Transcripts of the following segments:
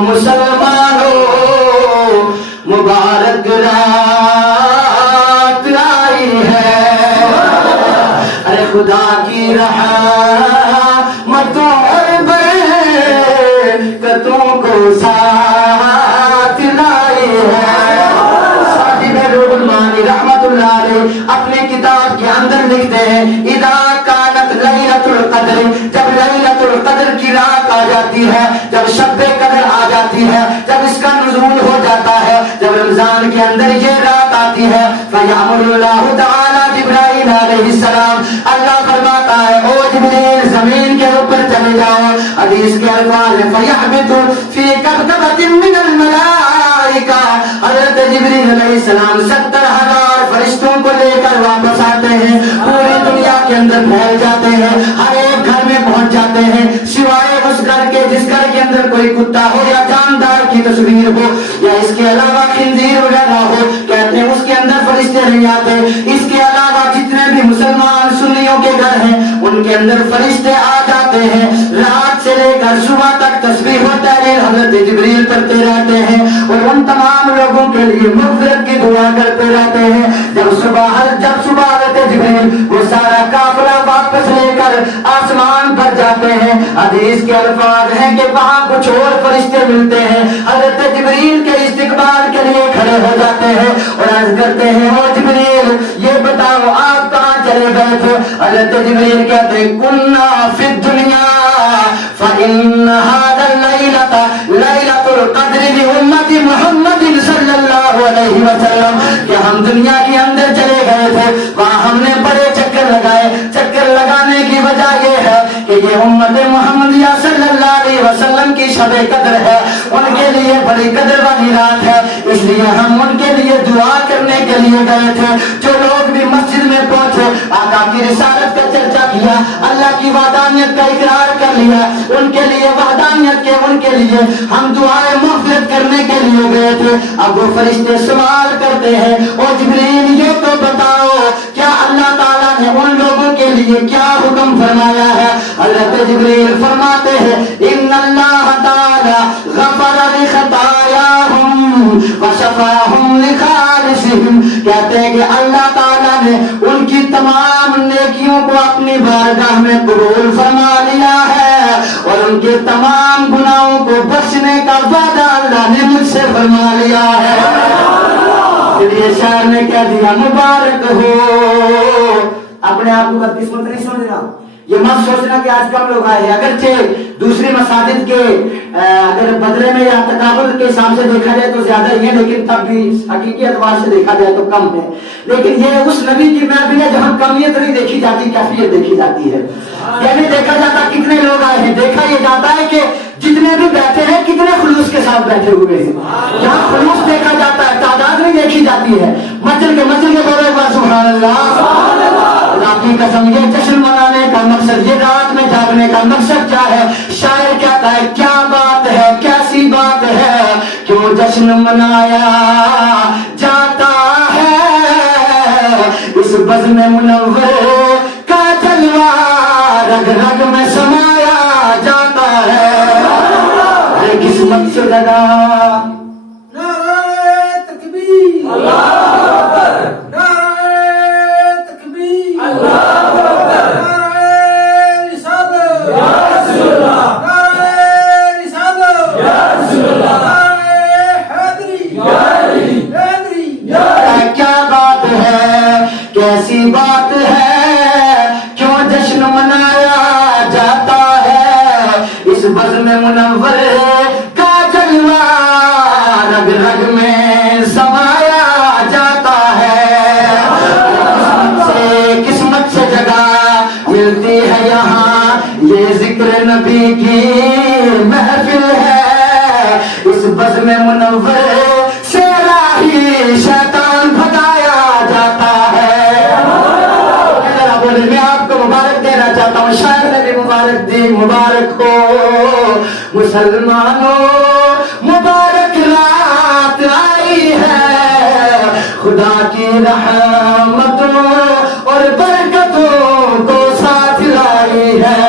مسلمانوں مبارک رات آئی ہے، ارے خدا کی رحمتوں اور برکتوں کو ساتھ لائی ہے۔ صاحب روح المانی رحمت اللہ علیہ اپنے کتاب کے اندر لکھتے ہیں اذا کانت لیلۃ القدر، جب لیلۃ القدر کی رات آ جاتی ہے، جب شب قدر آ جاتی ہے، جب اس کا نزول ہو جاتا ہے، جب رمضان کے اندر یہ رات آتی ہے، فیامر اللہ تعالی جبرائیل علیہ السلام، اللہ فرماتا ہے او جبریل زمین کے اوپر چلے جاؤ۔ حدیث کے الفاظ ہیں فیحبط فی کبکبۃ من الملائکہ، حضرت جبریل علیہ السلام 70,000 فرشتوں کو لے کر واپس آتے ہیں، پوری دنیا کے اندر پھیل جاتے ہیں، ہر ایک گھر میں پہنچ جاتے ہیں سوائے اس گھر کے جس گھر کے اندر کوئی کتا ہو یا جاندار کی تصویر ہو یا اس کے علاوہ خنزیر وغیرہ ہو، کہتے ہیں اس کے اندر فرشتے نہیں آتے۔ اس کے علاوہ جتنے بھی مسلمان سنیوں کے گھر ہیں ان کے اندر فرشتے آ جاتے ہیں، رات سے لے کر صبح تک تسبیح و تحلیل حضرت جبریل کرتے رہتے ہیں اور ان تمام لوگوں کے لیے مغفرت کی دعا کرتے رہتے ہیں۔ جب صبح حضرت جبریل وہ سارا قافلہ واپس لے کر آسمان پر جاتے ہیں، حدیث کے الفاظ ہیں کہ وہاں کچھ اور فرشتے ملتے ہیں، حضرت جبریل کے استقبال کے لیے کھڑے ہو جاتے ہیں اور عرض کرتے ہیں او جبریل یہ بتاؤ آپ کہاں چلے گئے تھے؟ حضرت جبریل کہتے ہیں کنا فی الدنیا فإن هذا الليلة ليلة القدر لأمة محمد صلی اللہ علیہ وسلم، کہ ہم دنیا کے اندر چلے گئے تھے، وہاں ہم نے بڑے چکر لگائے، چکر لگانے کی وجہ یہ ہے کہ یہ امت محمدیہ صلی اللہ علیہ وسلم کی شب قدر ہے، ان کے لیے بڑی قدر والی رات ہے، اس لیے ہم ان کے لیے دعا کرنے کے لیے گئے تھے۔ جو لوگ بھی مسجد میں پہنچے آقا کی رسالت کا چرچا کیا، اللہ کی وحدانیت کا اقرار کر لیا، ان کے لیے وحدانیت کے ان کے لیے ہم دعائیں مغفرت کرنے کے لیے گئے تھے۔ اب وہ فرشتے سوال کرتے ہیں او جبریل یہ تو بتاؤ کیا اللہ تعالیٰ نے ان لوگوں کے لیے کیا حکم فرمایا ہے؟ حضرت جبریل فرماتے ہیں ان اللہ تعالی غفر لخطایاہم وشفاہم لخالصہم، کہتے ہیں کہ اللہ تعالیٰ نے ان کی تمام نیکیوں کو اپنی بارگاہ میں قبول فرما لیا ہے اور ان کے تمام گناہوں کو بخشنے کا وعدہ اللہ نے مجھ سے فرما لیا ہے۔ پھر یہ شاعر نے کہہ دیا مبارک ہو، اپنے آپ کو بدقسمت نہیں سمجھنا، یہ مت سوچنا کہ آج کم لوگ آئے ہیں، اگرچہ دوسری مساجد کے اگر بدلے میں یا تقابل کے حساب سے دیکھا جائے تو زیادہ ہی ہے، لیکن تب بھی حقیقی اعتبار سے دیکھا جائے تو کم ہے، لیکن یہ اس نبی کی محفل ہے جہاں کمیت نہیں دیکھی جاتی، کیفیت دیکھی جاتی ہے۔ یعنی دیکھا جاتا کتنے لوگ آئے ہیں، دیکھا یہ جاتا ہے کہ جتنے بھی بیٹھے ہیں کتنے خلوص کے ساتھ بیٹھے ہوئے ہیں، یہاں خلوص دیکھا جاتا ہے، تعداد نہیں دیکھی جاتی ہے۔ مچل کے بولے سبحان اللہ، اللہ کی قسم یہ جشن منانے کا مقصد، یہ رات میں جاگنے کا مقصد کیا ہے؟ شاعر کہتا ہے کیا بات ہے، کیسی بات ہے، کیوں جشن منایا جاتا ہے، اس بزم منور کا جلوہ رگ رگ میں سمایا جاتا ہے۔ کس مقصد لگا نعرہ تکبیر، اللہ اکبر، نعرہ تکبیر، اللہ اکبر، نعرہ رسالت، یا رسول اللہ، نعرہ رسالت، یا رسول اللہ، نعرہ حیدری، یا علی، حیدری، یا علی۔ کیا بات ہے، کیسی بات ہے، کیوں جشن منایا جاتا ہے، اس بزم منور کا جلوہ رگ رگ میں سمایا جاتا ہے۔ قسمت سے جگہ ملتی ہے یہاں، یہ ذکر نبی کی محفل ہے، اس بزم منور سے راہی شیطان بھگایا جاتا ہے۔ میں آپ کو مبارک دینا چاہتا ہوں، شاعر نے بھی مبارک دی، مبارک ہو مسلمانوں مبارک رات آئی ہے، خدا کی رحمتوں اور برکتوں کو ساتھ لائی ہے۔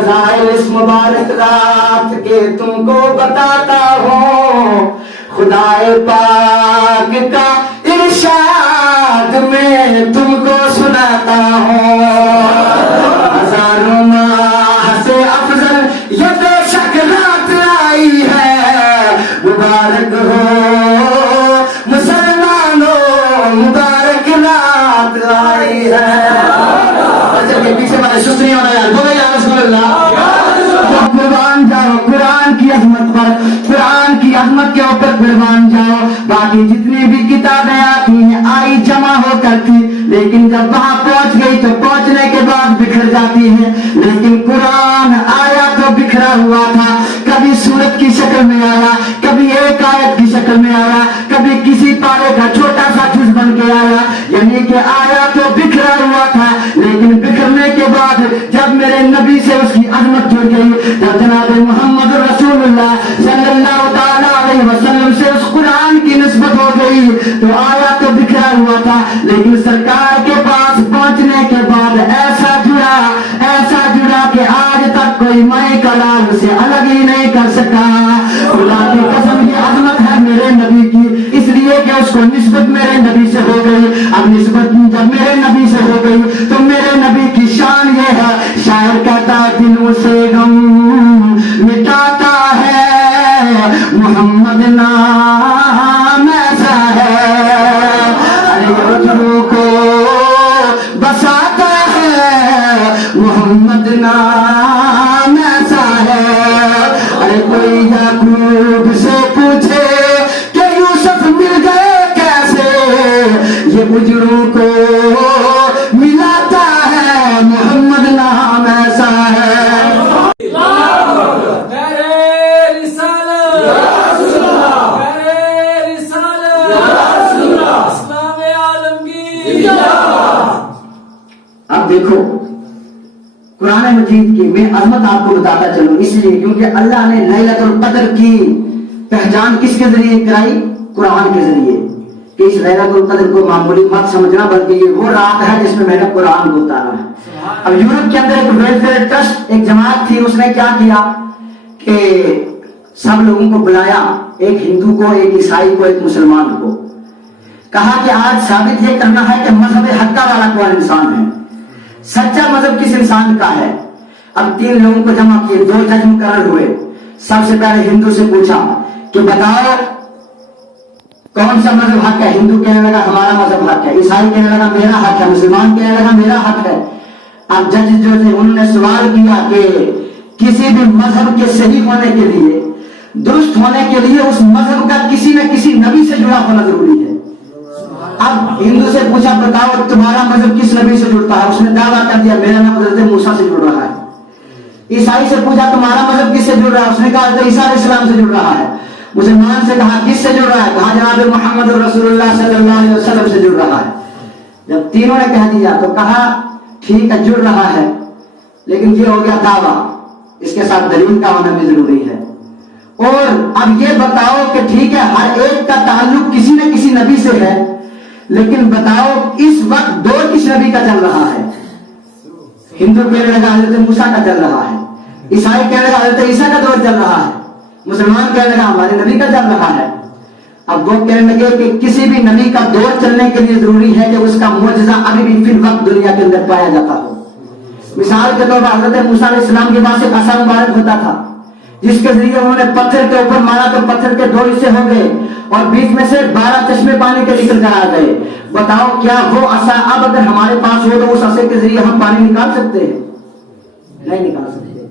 فضائل اس مبارک رات کے تم کو بتاتا ہوں، خدائے پاک کا ارشاد میں تم کو سناتا ہوں، ہزاروں ماہ سے افضل یہ بے شک رات آئی ہے، مبارک ہو مسلمانوں مبارک رات آئی ہے۔ اچھا کہ پیچھے والے سست نہیں ہونا یار، بولے یا رسول اللہ، قربان جاؤ قرآن کی عظمت پر، قرآن کی عظمت کے اوپر قربان جاؤ۔ باقی جتنی بھی کتابیں آتی ہیں آئی جمع ہو کر تھی، لیکن جب وہاں پہنچ گئی تو پہنچنے کے بعد بکھر جاتی ہے، لیکن قرآن آیا تو بکھرا ہوا تھا، کبھی سورت کی شکل میں آیا، کبھی ایک آیت کی شکل میں آیا، کبھی کسی پارے کا چھوٹا سا جز بن کے آیا، یعنی کہ آیا تو بکھرا ہوا تھا، لیکن بکھرنے کے بعد جب میرے نبی سے اس کی عظمت جڑ گئی، جب جناب محمد رسول اللہ صلی اللہ تعالیٰ علیہ وسلم سے اس قرآن کی نسبت ہو گئی تو آیا تو بکھرا ہوا تھا، لیکن سرکار کے پاس پہنچنے کے بعد ایسا جڑا کہ آج تک کوئی مائی کلام سے الگ ہی نہیں کر سکا۔ خدا کی قسم یہ عظمت ہے میرے نبی کی، اس لیے کہ اس کو نسبت میرے نبی سے ہو گئی۔ اب نسبت جب میرے نبی سے ہو گئی تو میرے نبی کی شان یہ ہے، شاعر کہتا ہے دلوں سے غم مٹاتا ہے محمد نام ایسا ہے، ارے رجوع کو بساتا ہے محمد نام ایسا ہے، ارے کوئی یعقوب سے پوچھے کہ یوسف مل گئے کیسے، یہ اجروں کو ملاتا ہے محمد نام ایسا ہے۔ اب دیکھو قرآن مجید کی میں عظمت آپ کو بتاتا چلوں، اس لیے کیونکہ اللہ نے لیلۃ القدر کی پہچان کس کے ذریعے کرائی؟ قرآن کے ذریعے، کہ اس لیلۃ القدر کو معمولی مت سمجھنا بلکہ یہ وہ رات ہے جس میں میں نے قرآن کو اتارا ہے۔ اب یورپ کے اندر ایک ویلفیئر ٹرسٹ ایک جماعت تھی، اس نے کیا کیا کہ سب لوگوں کو بلایا، ایک ہندو کو، ایک عیسائی کو، ایک مسلمان کو، کہا کہ آج ثابت یہ کرنا ہے کہ مذہب حقہ والا کون انسان ہے، سچا مذہب کس انسان کا ہے۔ اب 3 لوگوں کو جمع کیے، 2 جج مقرر ہوئے۔ سب سے پہلے ہندو سے پوچھا کہ بتاؤ کون سا مذہب حق ہے؟ ہندو کہنے لگا ہمارا مذہب حق ہے، عیسائی کہنے لگا میرا حق ہے، مسلمان کہنے لگا میرا حق ہے۔ اب جج جو تھے انہوں نے سوال کیا کہ کسی بھی مذہب کے صحیح ہونے کے لیے، درست ہونے کے لیے اس مذہب کا کسی نہ کسی نبی سے جڑا ہونا ضروری ہے۔ اب ہندو سے پوچھا بتاؤ تمہارا مذہب کس نبی سے جڑتا ہے؟ اس نے دعویٰ کر دیا میرا نام حضرت موسیٰ سے جڑ رہا ہے۔ عیسائی سے پوچھا تمہارا مذہب کس سے جڑ رہا ہے؟ اس نے کہا حضرت عیسیٰ علیہ السلام سے جڑ رہا ہے۔ مسلمان سے کہا کس سے جڑ رہا ہے؟ کہا جناب محمد رسول اللہ صلی اللہ علیہ وسلم سے جڑ رہا ہے۔ جب تینوں نے کہہ دیا تو کہا ٹھیک ہے جڑ رہا ہے، لیکن یہ ہو گیا دعویٰ، اس کے ساتھ دلیل کا ہونا بھی ضروری ہے۔ اور اب یہ بتاؤ کہ ٹھیک ہے ہر ایک کا تعلق کسی نہ کسی نبی سے ہے، لیکن بتاؤ اس وقت دور کس نبی کا چل رہا ہے؟ ہندو کہنے لگا حضرت موسیٰ کا چل رہا ہے، عیسائی کہنے لگا حضرت عیسیٰ کا دور چل رہا ہے، مسلمان کہنے لگا ہمارے نبی کا چل رہا ہے۔ اب وہ کہنے لگے کہ کسی بھی نبی کا دور چلنے کے لیے ضروری ہے کہ اس کا معجزہ ابھی بھی فی الوقت دنیا کے اندر پایا جاتا ہو۔ مثال کے طور پر حضرت موسیٰ علیہ السلام کے پاس ایک عصا مبارک ہوتا تھا، جس کے ذریعے انہوں نے پتھر کے اوپر مارا تو پتھر کے 2 حصے ہو گئے اور بیچ میں سے 12 چشمے پانی کے نکل کر آ گئے۔ بتاؤ کیا وہ عصا اب اگر ہمارے پاس ہو تو اس عصے کے ذریعے ہم پانی نکال سکتے ہیں؟ نہیں نکال سکتے،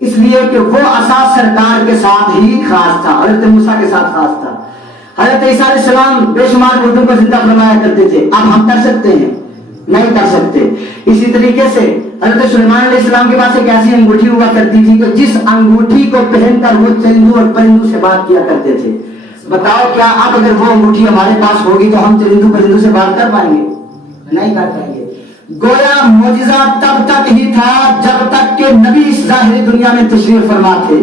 اس لیے کہ وہ عصا سرکار کے ساتھ ہی خاص تھا، حضرت موسیٰ کے ساتھ خاص تھا۔ حضرت عیسیٰ علیہ السلام بے شمار مردوں کو زندہ فرمایا کرتے تھے، اب ہم کر سکتے ہیں؟ نہیں کر سکتے۔ اسی طریقے سے حضرت سلیمان علیہ السلام کے پاس ایک ایسی انگوٹھی ہوا کرتی تھی کہ جس انگوٹھی کو پہن کر وہ چرندوں اور پرندوں سے بات کیا کرتے تھے۔ بتاؤ کیا اب اگر وہ انگوٹھی ہمارے پاس ہوگی تو ہم چرندوں پرندوں سے بات کر پائیں گے؟ نہیں کر پائیں گے۔ گویا معجزہ تب تک ہی تھا جب تک کہ نبی اس ظاہری دنیا میں تشریف فرما تھے۔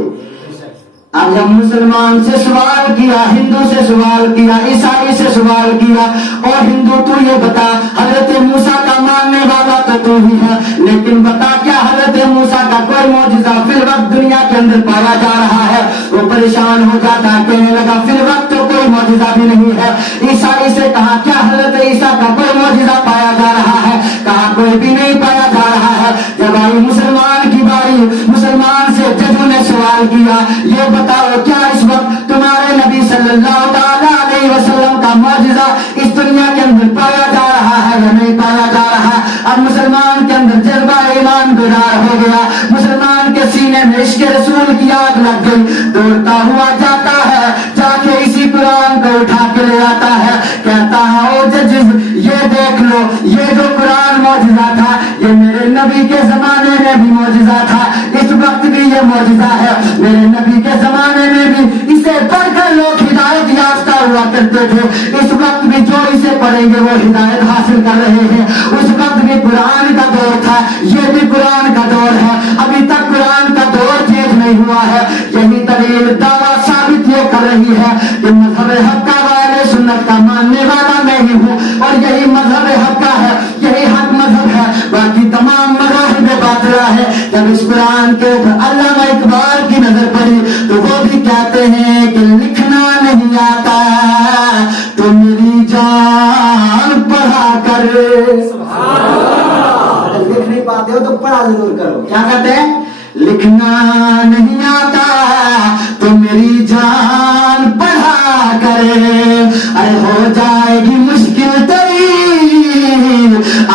اب جب مسلمان سے سوال کیا، ہندو سے سوال کیا، عیسائی سے سوال کیا، اور ہندو تو یہ بتا حضرت موسیٰ کا ماننے والا تو ہی ہے، لیکن بتا کیا حضرت موسیٰ کا کوئی معجزہ فی الوقت دنیا کے اندر پایا جا رہا ہے؟ وہ پریشان ہو جاتا، کہنے لگا فی الوقت تو کوئی معجزہ بھی نہیں ہے۔ عیسائی سے کہا کیا حضرت عیسیٰ کا کوئی معجزہ پایا جا رہا ہے؟ کہا کوئی بھی نہیں پایا جا رہا ہے۔ جب آئی مسلمان کی باری، مسلمان سے ججوں نے سوال کیا، یہ بتاؤ کیا اس وقت تمہارے نبی صلی اللہ تعالیٰ علیہ وسلم کا معجزہ اس دنیا کے اندر پایا جا رہا ہے یا نہیں پایا جا رہا؟ اب مسلمان کے اندر جذبہ ایمان بیدار ہو گیا، مسلمان کے سینے میں عشق رسول کی آگ لگ گئی، دوڑتا ہوا جاتا ہے، جا کے اسی قرآن کو اٹھا کے لے آتا ہے، کہتا ہے او ججز یہ دیکھ لو، یہ جو قرآن معجزہ تھا یہ میرے نبی کے زمانے میں بھی معجزہ تھا، اس وقت بھی یہ معجزہ ہے، میرے نبی کے زمانے میں بھی اسے پڑھ کر لوگ ہدایت یافتہ ہوا کرتے تھے، اس وقت بھی جو اسے پڑھیں گے وہ ہدایت حاصل کر رہے ہیں، اس وقت بھی قرآن کا دور تھا، یہ بھی قرآن کا دور ہے، ابھی تک قرآن کا دور چینج نہیں ہوا ہے۔ یہی دلیل دعویٰ ثابت یہ کر رہی ہے کہ مذہب حق کا والا سنت کا ماننے والا میں ہی ہوں، اور یہی مذہب حق کا ہے، یہی حق مذہب ہے، باقی تمام مذاہب باطلہ ہے۔ جب اس قرآن کے اوپر علامہ اقبال کی نظر پڑی تو وہ بھی کہتے ہیں کہ لکھنا نہیں آتا تو میری جان پڑھا کر، لکھ نہیں پاتے ہو تو پڑھا ضرور کرو۔ کیا کہتے ہیں؟ لکھنا نہیں آتا تو میری جان پڑھا کرے، ارے ہو جائے گی مشکل تری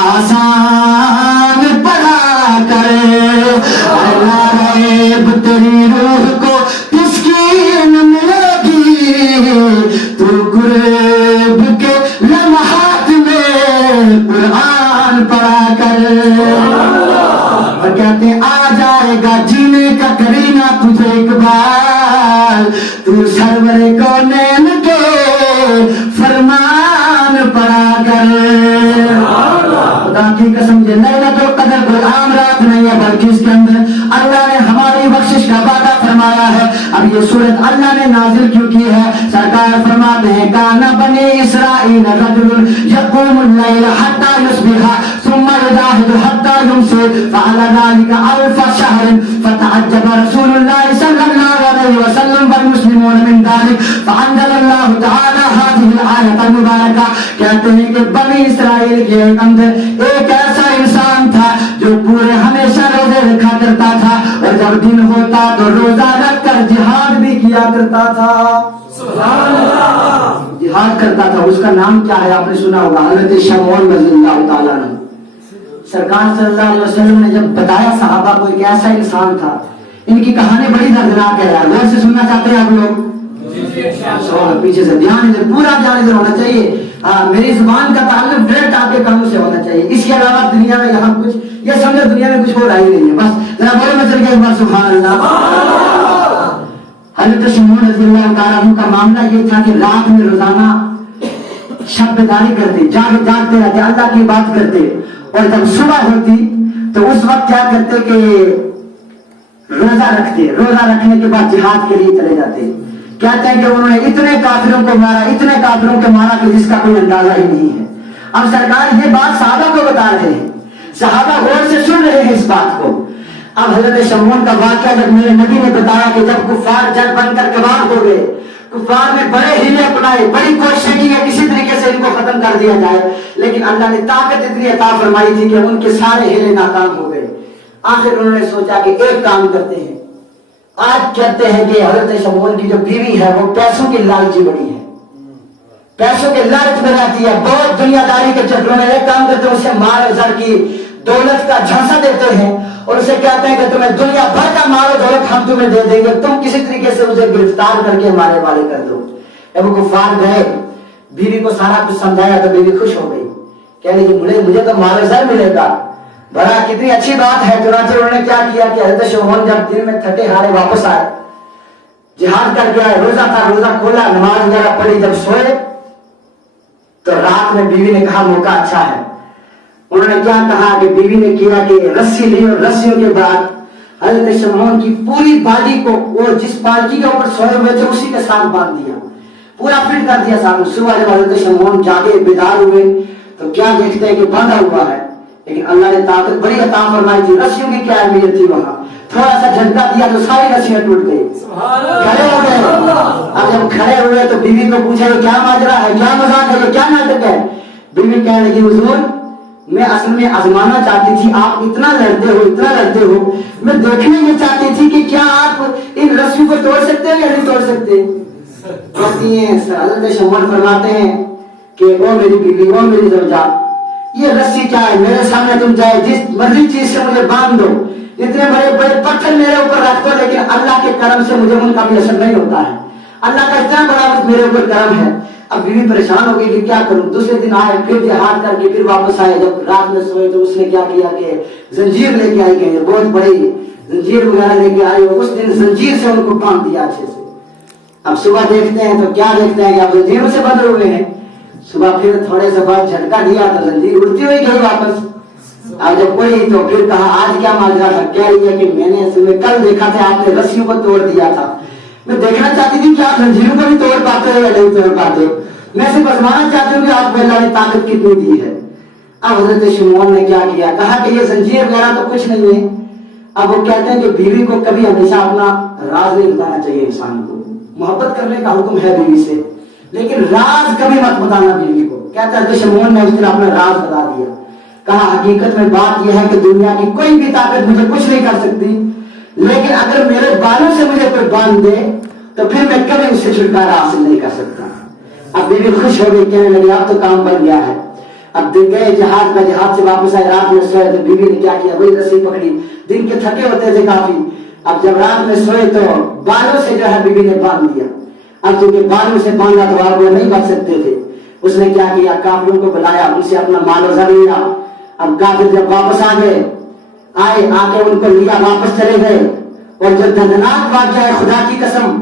آسان پڑھا کرے، ارے ریب تیری روح کو تسکین ملے گی، تو غریب کے لمحات میں قرآن پڑھا کر، اور کہتے ہیں آ جائے گا جینے کا کرینہ تجھے اقبال، تو سرور کونین کے فرمان پڑھا کر۔ خدا کی قسم یہ لیلۃ القدر کوئی عام رات نہیں ہے، بلکہ اس کے اندر اللہ نے ہماری بخشش کا وعدہ فرمایا ہے۔ اب یہ سورت اللہ نے نازل کیوں کی ہے؟ سرکار فرماتے ہیں کانا بنی اسرائیل رجل یقوم اللیل حتی یصبح ثم یجاہد حتی یمسی فعلی ذلک الف شہر فتعجب رسول اللہ صلی اللہ علیہ وسلم والمسلمون من ذلك فانزل اللہ تعالی هذه الآیۃ المبارکہ۔ کہتے ہیں کہ بنی اسرائیل کے اندر ایک ایسا انسان تھا جو پورے ہمیشہ روزے رکھا کرتا تھا، اور جب دن ہوتا تو روزہ رکھ کر جہاد بھی کیا کرتا تھا۔ سبحان اللہ، جہاد کرتا تھا۔ اس کا نام کیا ہے آپ نے سنا ہوگا، حضرت شمعون رضی اللہ تعالیٰ عنہ۔ سرکار صلی اللہ علیہ وسلم نے جب بتایا صحابہ کو ایک ایسا انسان تھا، ان کی کہانی بڑی دردناک ہے یار، غور سے سننا چاہتے ہیں آپ لوگ؟ پیچھے سے دھیان ادھر، پورا دھیان ادھر ہونا چاہیے۔ میری زبان کا تعلق ڈائریکٹ آپ کے کانوں سے ہونا چاہیے، اس کے علاوہ دنیا میں یہاں کچھ یہ سمجھو دنیا میں کچھ ہو رہا ہی نہیں ہے، بس ذرا بولے میں چل کے ایک بار سبحان اللہ۔ حضرت شمعون رضی اللہ تعالیٰ عنہ کا معاملہ یہ تھا کہ رات میں روزانہ شب بیداری کرتے، جاگتے رہتے، اللہ کی بات کرتے، اور جب صبح ہوتی تو اس وقت کیا کرتے کہ روزہ رکھتے، روزہ رکھنے کے بعد جہاد کے لیے چلے جاتے۔ کہتے ہیں کہ انہوں نے اتنے کافروں کو مارا، اتنے کافروں کو مارا کہ جس کا کوئی اندازہ ہی نہیں ہے۔ اب سرکار یہ بات صحابہ کو بتا رہے ہیں، صحابہ غور سے سن رہے ہیں اس بات کو۔ اب حضرت شمعون کا واقعہ جب میرے نبی نے بتایا کہ جب کفار جگ بن کر کباب ہو گئے، کفار نے بڑے ہیلے اپنائے، بڑی کوششیں کی کہ کسی طریقے سے ان کو ختم کر دیا جائے، لیکن اللہ نے طاقت اتنی عطا فرمائی تھی کہ ان کے سارے ہیلے ناکام ہو گئے۔ آخر انہوں نے سوچا کہ ایک کام کرتے ہیں، آج کہتے ہیں کہ حضرت شمعون کی جو بیوی ہے وہ پیسوں کی لالچی بڑی ہے، پیسوں کے لالچ میں رہتی ہے، بہت دنیا داری کے چکروں میں ایک کام کرتے ہیں، اسے مال زر کی دولت کا جھانسا دیتے ہیں اور اسے کہتے ہیں کہ تمہیں دنیا بھر کا مال و دولت ہم تمہیں دے دیں گے، تم کسی طریقے سے اسے گرفتار کر کے ہمارے والے کر دو۔ جب وہ کفار گئے، بیوی کو سارا کچھ سمجھایا تو بیوی خوش ہو گئی، کہنے کہ مجھے تو مال زر ملے گا، بڑا کتنی اچھی بات ہے۔ چنانچہ انہوں نے کیا کیا کہ حضرت شمعون جب دن میں تھکے ہارے واپس آئے، جہاد کر کے آئے، روزہ تھا، روزہ کھولا، نماز وغیرہ پڑھی، جب سوئے تو رات میں بیوی نے کہا موقع اچھا ہے۔ انہوں نے کیا کہا کہ بیوی نے کیا کہ رسی لی اور رسیوں کے بعد حضرت شمعون کی پوری باڈی کو وہ جس پالکی کے اوپر سوئے ہوئے تھے اسی کے ساتھ باندھ دیا, پورا فٹ کر دیا ساتھ. صبح جب حضرت شمعون جاگے بیدار ہوئے تو کیا دیکھتے ہیں کہ باندھا ہوا ہے, لیکن اللہ نے طاقت بڑی عطا فرمائی تھی. رسیوں کی کیا اہمیت تھی وہاں, تھوڑا سا جھٹکا دیا تو ساری رسیاں ٹوٹ گئی, کھڑے ہو گئے. اب جب کھڑے ہوئے تو بیوی کو پوچھا کہ کیا ماجرا ہے, کیا مذاق ہے, کیا ناٹک ہے. بیوی کہنے لگی حضور میں اصل میں آزمانا چاہتی تھی, آپ اتنا لڑتے ہو اتنا لڑتے ہو, میں دیکھنے یہ چاہتی تھی کہ کیا آپ ان رسیوں کو توڑ سکتے ہیں یا نہیں توڑ سکتے. کہتی ہیں حضرت شمعون فرماتے ہیں کہ او میری بیوی, او میری زوجہ, یہ رسی کیا ہے, میرے سامنے تم چاہے جس مرضی چیز سے مجھے باندھ دو, اتنے بڑے بڑے پتھر میرے اوپر رکھ دو, لیکن اللہ کے کرم سے مجھے ان کا بھی اثر نہیں ہوتا ہے. اللہ کا اتنا بڑا میرے اوپر کرم ہے. اب بیوی پریشان ہو گئی کہ کیا کروں. دوسرے دن آئے, پھر جہاد کر کے پھر واپس آئے. جب رات میں سوئے تو اس نے کیا کیا کہ زنجیر لے کے آئی, گئی بہت بڑی زنجیر وغیرہ لے کے آئی, اس دن زنجیر سے ان کو باندھ دیا اچھے سے. اب صبح دیکھتے ہیں تو کیا دیکھتے ہیں کہ اب زنجیروں سے بدل ہوئے ہیں. صبح پھر تھوڑے سے بعد جھٹکا دیا تو زنجیر اڑتی ہوئی گئی واپس. اب جب کوئی تو پھر کہا آج کیا ماجرا تھا, کہہ رہی ہے کہ میں نے اصل میں کل دیکھا تھا آپ نے رسیوں کو توڑ دیا تھا, میں دیکھنا چاہتی تھی کہ آپ زنجیروں کو بھی توڑ پاتے ہو یا نہیں توڑ پاتے, میں صرف آزمانا چاہتی ہوں کہ آپ کو اللہ نے طاقت کتنی دی ہے. اب حضرت شمعون نے کیا کیا, کہا کہ یہ زنجیر وغیرہ تو کچھ نہیں ہے. اب وہ کہتے ہیں کہ بیوی کو کبھی ہمیشہ اپنا راز نہیں بتانا چاہیے انسان کو. محبت کرنے کا حکم ہے بیوی سے, لیکن راز کبھی مت بتانا بیوی کو. کہتا ہے کہ شمعون نے اس دن اپنا راز بتا دیا. کہا حقیقت میں بات یہ ہے کہ دنیا کی کوئی بھی طاقت مجھے کچھ نہیں کر سکتی, لیکن اگر میرے بالوں سے مجھے کوئی باندھ دے تو پھر میں کبھی اس سے چھٹکارا حاصل نہیں کر سکتا. اب بیوی خوش ہو گئی, کہنے لگی اب تو کام بن گیا ہے. اب گئے جہاد میں, جہاد سے واپس آئے, رات میں سوئے تو بیوی نے کیا کیا, وہی رسی پکڑی. دن کے تھکے ہوتے تھے کافی. اب جب رات میں سوئے تو بالوں سے جو ہے بیوی نے باندھ دیا. اب چونکہ بالوں سے باندھا تو آپ وہ نہیں بچ سکتے تھے. اس نے کیا کیا, کافروں کو بلایا, ان سے اپنا مال و زر لیا. اب کافر جب واپس آ گئے, آئے آ کے ان کو لیا, واپس چلے گئے. اور جو دردناک واقعہ ہے خدا کی قسم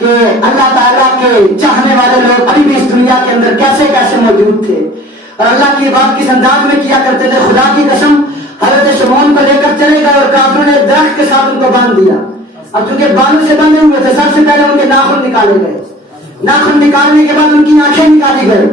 کہ اللہ تعالیٰ کے چاہنے والے لوگ ابھی بھی اس دنیا کے اندر کیسے کیسے موجود تھے اور اللہ کی بات کس انداز میں کیا کرتے تھے. خدا کی قسم حضرت شمعون کو لے کر چلے گئے اور کافروں نے درخت کے ساتھ ان کو باندھ دیا. اب چونکہ بالوں سے بندھے ہوئے تھے, سب سے پہلے ان کے ناخن نکالے گئے. ناخن نکالنے کے بعد ان کی آنکھیں نکالی گئی,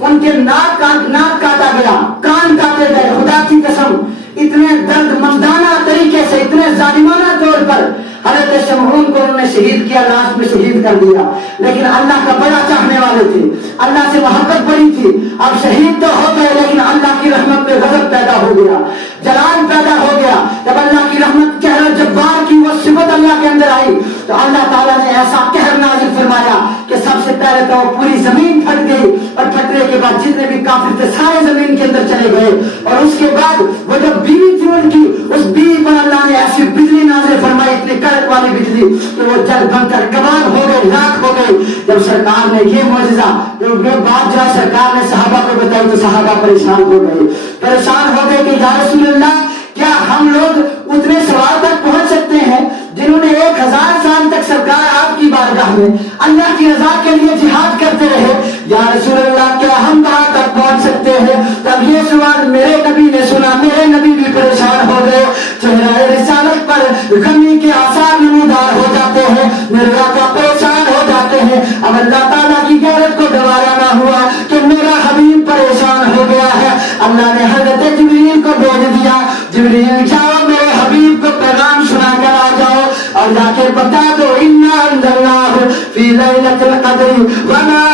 ان کے ناک کاٹا گیا, کان کاٹے گئے. خدا کی قسم اتنے درد مندانہ طریقے سے, اتنے ظالمانہ طور پر حضرت شمعون کو انہوں نے شہید کیا, لاش میں شہید کر دیا. لیکن اللہ کا بڑا چاہنے والے تھے, اللہ سے محبت بڑی تھی. اب شہید تو ہو گئے لیکن اللہ کی رحمت میں غضب پیدا ہو گیا, جلال پیدا ہو گیا. جب اللہ کی رحمت چہرہ جبار کی وہ صفت اللہ کے اندر آئی تو اللہ تعالیٰ نے ایسا قہر نازل فرمایا کہ سب سے پہلے تو وہ پوری زمین پھٹ گئی, اور پھٹنے کے بعد جتنے بھی کافر تھے سارے زمین کے اندر چلے گئے. اور اس کے بعد وہ جو بیوی تھی ان کی, اس بیوی پر اللہ نے ایسی بجلی نازل فرمائی, اتنی کڑک والی بجلی کہ وہ جل بن کر کباب ہو گئے, راکھ ہو گئی. جب سرکار نے یہ معجزہ, یہ بات جو ہے سرکار نے صحابہ کو بتائی تو صحابہ پریشان ہو گئے, پریشان ہو گئے کہ یا رسول اللہ کیا ہم لوگ اتنے سوال تک پہنچ سکتے ہیں جنہوں نے 1000 سال تک سرکار آپ کی بارگاہ میں اللہ کی رضا کے لیے جہاد کرتے رہے, یا رسول اللہ کیا ہم کہاں تک پہنچ سکتے ہیں؟ تب یہ سوال میرے نبی نے سنا, میرے نبی بھی پریشان ہو گئے, چہرہ رسالت پر غمی کے آثار نمودار ہو جاتے ہیں, میرے آقا پریشان ہو جاتے ہیں. اب اللہ تعالیٰ کی غیرت کو گوارا نہ ہوا کہ میرا حبیب پریشان ہو گیا ہے. اللہ نے حضرت جبریل کو بھیج دیا, جبریل جاؤ میرے حبیب کو پیغام سنا کر آ جاؤ اور جا کے بتا دو انا انزلناہ فی لیلۃ القدر وما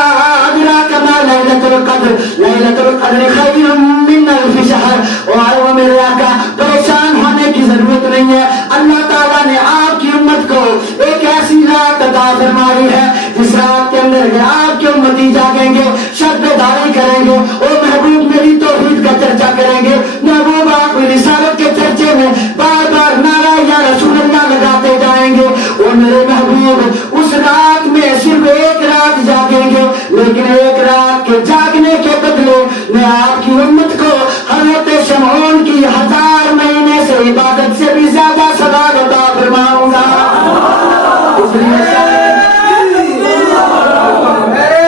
ادراک ما لیلۃ القدر لیلۃ القدر خیر من الف شہر. اور میرے آقا پریشان ہونے کی ضرورت نہیں ہے, اللہ تعالیٰ نے آپ کی امت کو ایک ایسی رات عطا فرمائی ہے جس رات کے اندر آپ کے امتی جاگیں گے, شب بیداری کریں گے, اور محبوب میری توحید کا چرچا کریں گے, محبوب آپ رسالت کے چرچے میں بار بار نعرہ یا رسول اللہ لگاتے جائیں گے. اور میرے محبوب اس رات میں صرف ایک رات جاگیں گے, لیکن ایک رات کے جاگنے کے بدلے میں آپ کی امت کو حضرت شمعون کی 1000 مہینے سے عبادت سے بھی زیادہ ثواب عطا فرماؤں گا. اس لیے میرے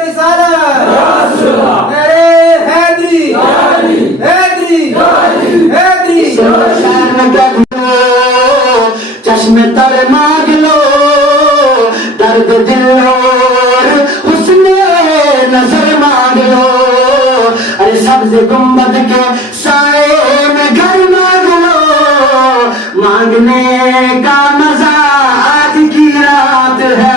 رسالت میرے درد دل اور حسن نظر مانگ لو ارے سبز گنبد کے سائے میں گھر مانگ لو مانگنے کا مزہ آج کی رات ہے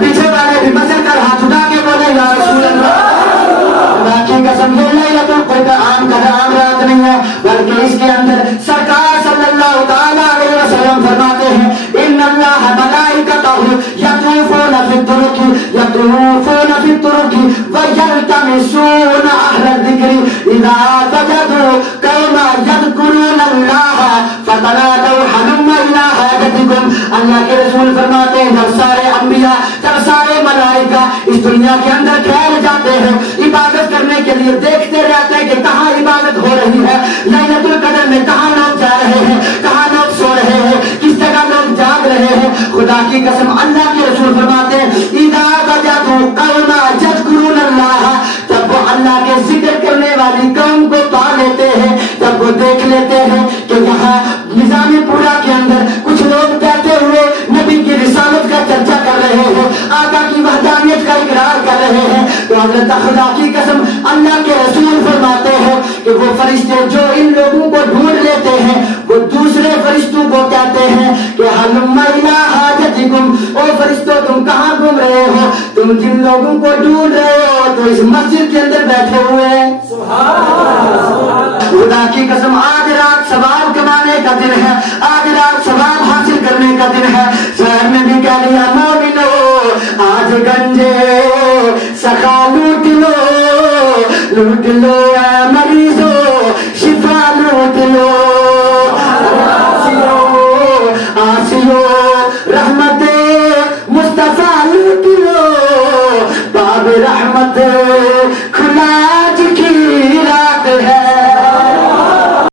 پیچھے والے بھی بچر کر ہاتھ اٹھا کے بولے یا رسول اللہ باقی قسم یہ لیلۃ القدر عام رات نہیں ہے بلکہ اس کے اندر سرکار صلی اللہ تعالیٰ علیہ وسلم فرماتے ہیں ان اللہ ملائکتہ یطوفون فی الطرق ویلتمسون اہل الذکر اذا وجدوا قوما یذکرون اللہ فتنادوا حلم الی حاجتکم اللہ کے رسول فرماتے ہیں جب سارے انبیاء جب سارے ملائکہ اس دنیا کے اندر ٹھہر جاتے ہیں عبادت کرنے کے لیے دیکھتے رہتے ہیں کہ کہاں عبادت ہو رہی ہے لیلۃ القدر میں کہاں لوگ جا رہے ہیں کہاں لوگ سو رہے ہیں کس جگہ لوگ جاگ رہے ہیں خدا کی قسم اللہ کے رسول فرماتے ہیں اذا وجدوا قوما یذکرون اللہ جب وہ اللہ کے ذکر کرنے والی قوم کو پا لیتے ہیں جب وہ دیکھ لیتے ہیں کہ یہاں نظام پورا کے اندر کچھ لوگ کہتے ہوئے نبی کی رسالت کا چرچا کر رہے ہیں آقا کی وحدانیت کا اقرار کر رہے ہیں تو حضرت خدا کی قسم اللہ کے رسول فرماتے ہیں کہ وہ فرشتے جو ان لوگوں کو ڈھونڈ لیتے ہیں وہ دوسرے فرشتوں کو کہتے ہیں کہ حلم الی حاجتکم او فرشتوں تم کہاں گھوم رہے ہو تم جن لوگوں کو ڈھونڈ رہے ہو تو اس مسجد کے اندر بیٹھے ہوئے ہیں خدا کی قسم آج رات ثواب کمانے کا دن ہے آج رات ثواب حاصل کرنے کا دن ہے شہر میں بھی کہہ لیا مومنو آج گنجے سخا لوٹ لو